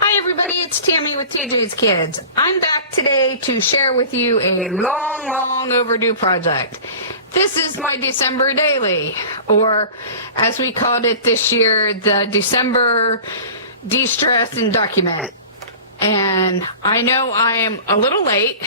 Hi everybody, it's Tammy with TJ's Kids. I'm back today to share with you a long overdue project. This is my December daily, or as we called it this year, the December Destressed and Document. And I know I am a little late,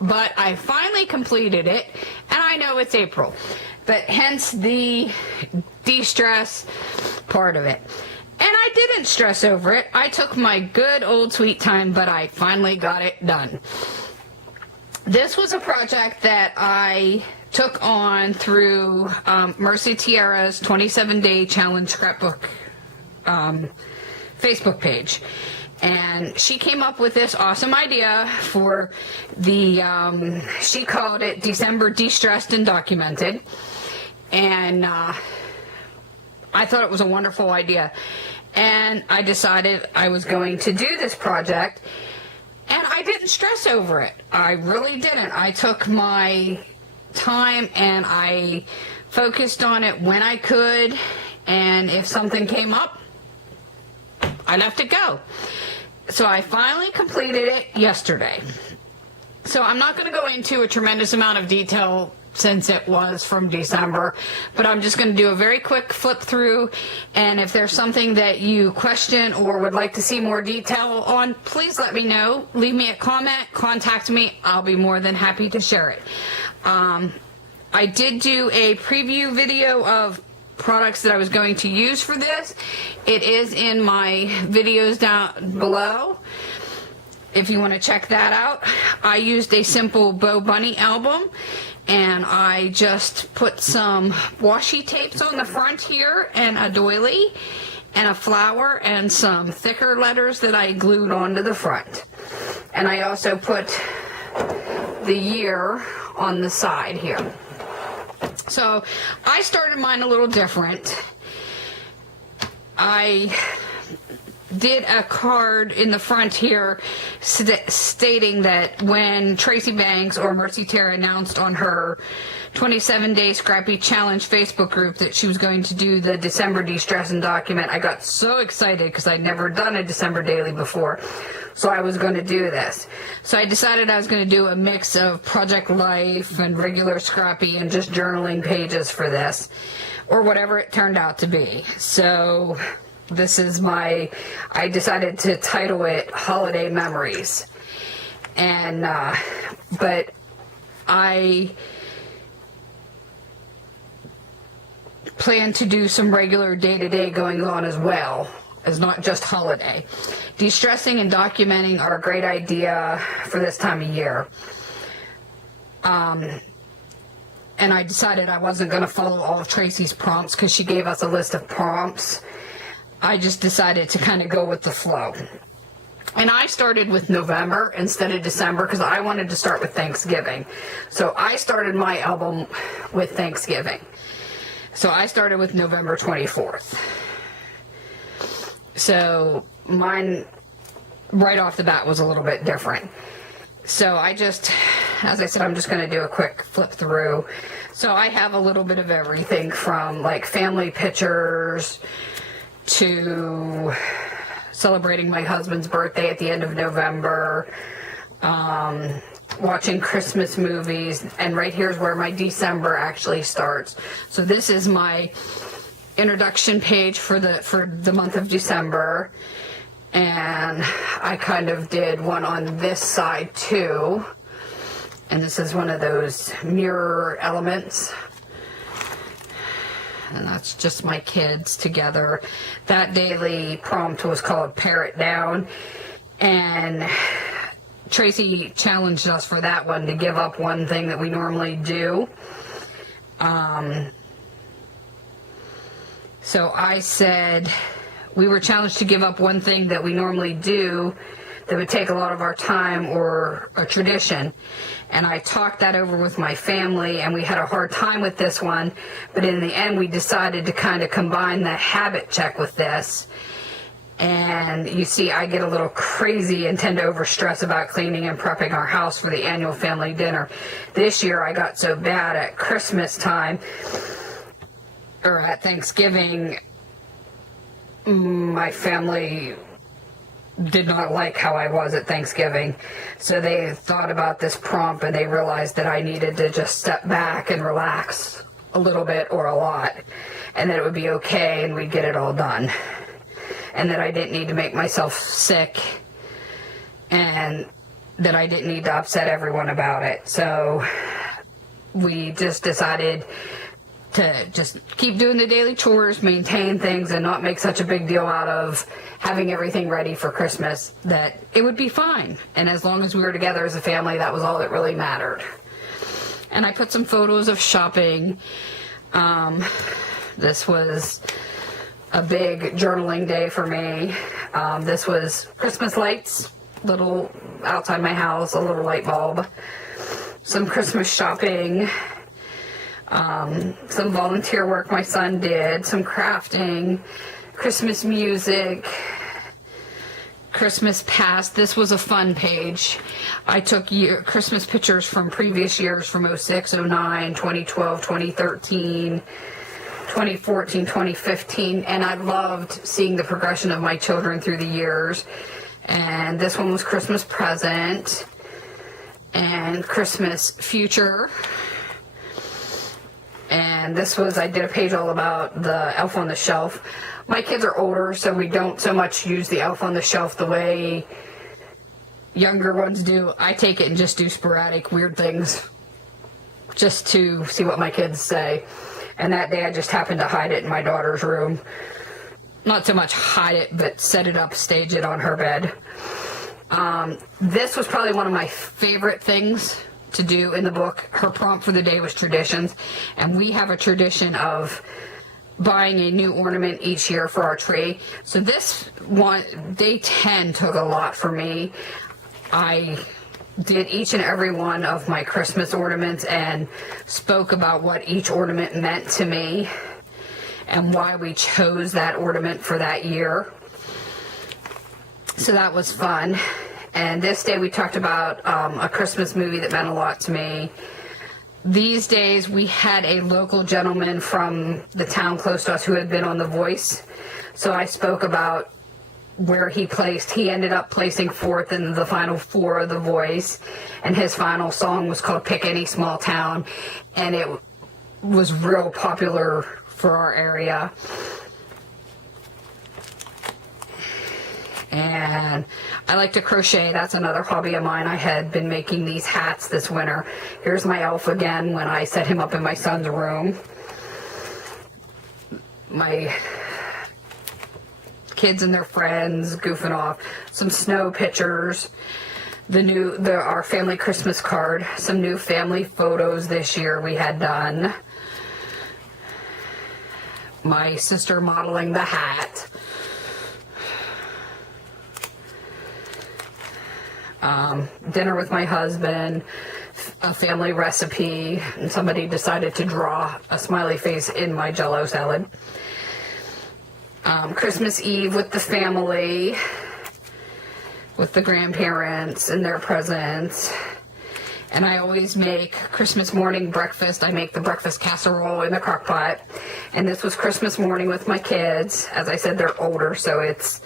but I finally completed it, and I know it's April, but hence the de-stress part of it. And I didn't stress over it. I took my good old sweet time, but I finally got it done. This was a project that I took on through Mercy Tiara's 27-day challenge scrapbook Facebook page. And she came up with this awesome idea for the, she called it December De-Stressed and Documented. And I thought it was a wonderful idea. And I decided I was going to do this project, and I didn't stress over it. I really didn't. I took my time and I focused on it when I could, and if something came up, I left it go. So I finally completed it yesterday. So I'm not going to go into a tremendous amount of detail since it was from December, but I'm just going to do a very quick flip through, and if there's something that you question or would like to see more detail on, please let me know. Leave me a comment, contact me. I'll be more than happy to share it. I did do a preview video of products that I was going to use for this. It is in my videos down below if you want to check that out. I used a simple Bow Bunny album, and I just put some washi tapes on the front here, and a doily, and a flower, and some thicker letters that I glued onto the front. And I also put the year on the side here. So I started mine a little different. I did a card in the front here stating that when Tracy Banks or Mercy Tiara announced on her 27-day Scrappy Challenge Facebook group that she was going to do the December De-Stress and Document, I got so excited because I'd never done a December daily before. So I was going to do this. So I decided I was going to do a mix of Project Life and regular Scrappy and just journaling pages for this, or whatever it turned out to be. So this is I decided to title it Holiday Memories. And, but I plan to do some regular day-to-day going on as well, as not just holiday. De-stressing and documenting are a great idea for this time of year. And I decided I wasn't going to follow all of Tracy's prompts because she gave us a list of prompts. I just decided to kind of go with the flow. And I started with November instead of December because I wanted to start with Thanksgiving. So I started my album with Thanksgiving. So I started with November 24th. So mine right off the bat was a little bit different. So I just, as I said, I'm just going to do a quick flip through. So I have a little bit of everything from like family pictures to celebrating my husband's birthday at the end of November, watching Christmas movies, and right here's where my December actually starts. So this is my introduction page for the month of December, and I kind of did one on this side too, and this is one of those mirror elements. And that's just my kids together. That daily prompt was called Pare It Down, and Tracy challenged us for that one to give up one thing that we normally do. So I said we were challenged to give up one thing that we normally do that would take a lot of our time, or a tradition. And I talked that over with my family, and we had a hard time with this one, but in the end we decided to kind of combine the habit check with this. And you see, I get a little crazy and tend to overstress about cleaning and prepping our house for the annual family dinner. This year I got so bad at Christmas time, or at Thanksgiving, my family did not like how I was at Thanksgiving. So they thought about this prompt and they realized that I needed to just step back and relax a little bit or a lot, and that it would be okay and we'd get it all done. And that I didn't need to make myself sick, and that I didn't need to upset everyone about it. So we just decided to just keep doing the daily chores, maintain things, and not make such a big deal out of having everything ready for Christmas, that it would be fine. And as long as we were together as a family, that was all that really mattered. And I put some photos of shopping. This was a big journaling day for me. This was Christmas lights, little outside my house, a little light bulb, some Christmas shopping, some volunteer work my son did, some crafting, Christmas music, Christmas past. This was a fun page. I took Christmas pictures from previous years, from 06, 09, 2012, 2013, 2014, 2015, and I loved seeing the progression of my children through the years. And this one was Christmas present and Christmas future. And this was, I did a page all about the Elf on the Shelf. My kids are older, so we don't so much use the Elf on the Shelf the way younger ones do. I take it and just do sporadic weird things just to see what my kids say. And that day I just happened to hide it in my daughter's room. Not so much hide it, but set it up, stage it on her bed. This was probably one of my favorite things to do in the book. Her prompt for the day was traditions, and we have a tradition of buying a new ornament each year for our tree. So this one, day 10, took a lot for me. I did each and every one of my Christmas ornaments and spoke about what each ornament meant to me and why we chose that ornament for that year. So that was fun. And this day we talked about a Christmas movie that meant a lot to me. These days we had a local gentleman from the town close to us who had been on The Voice. So I spoke about where he placed. He ended up placing fourth in the final four of The Voice. And his final song was called Pick Any Small Town. And it was real popular for our area. And I like to crochet. That's another hobby of mine. I had been making these hats this winter. Here's my elf again when I set him up in my son's room. My kids and their friends goofing off. Some snow pictures. Our family Christmas card. Some new family photos this year we had done. My sister modeling the hat. Dinner with my husband, a family recipe, and somebody decided to draw a smiley face in my Jell-O salad. Christmas Eve with the family, with the grandparents and their presents. And I always make Christmas morning breakfast. I make the breakfast casserole in the crock pot. And this was Christmas morning with my kids. As I said, they're older, so it's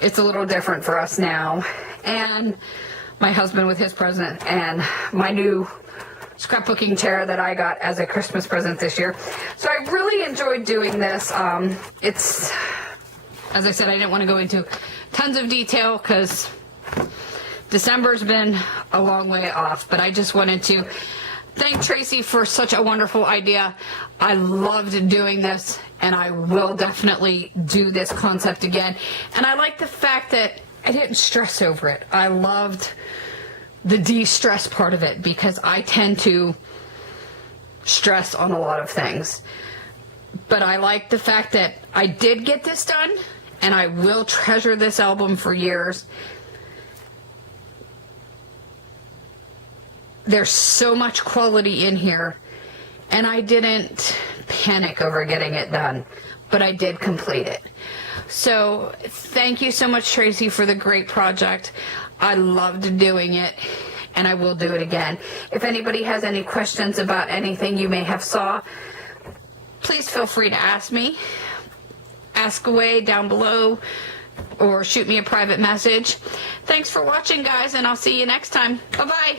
a little different for us now. And my husband with his present, and my new scrapbooking chair that I got as a Christmas present this year. So I really enjoyed doing this. It's, as I said, I didn't want to go into tons of detail because December's been a long way off, but I just wanted to thank Tracy for such a wonderful idea. I loved doing this, and I will definitely do this concept again. And I like the fact that I didn't stress over it. I loved the de-stress part of it because I tend to stress on a lot of things. But I like the fact that I did get this done, and I will treasure this album for years. There's so much quality in here, and I didn't panic over getting it done, but I did complete it. So thank you so much, Tracy, for the great project. I loved doing it, and I will do it again. If anybody has any questions about anything you may have saw, please feel free to ask me. Ask away down below. or shoot me a private message. Thanks for watching, guys, and I'll see you next time. Bye-bye.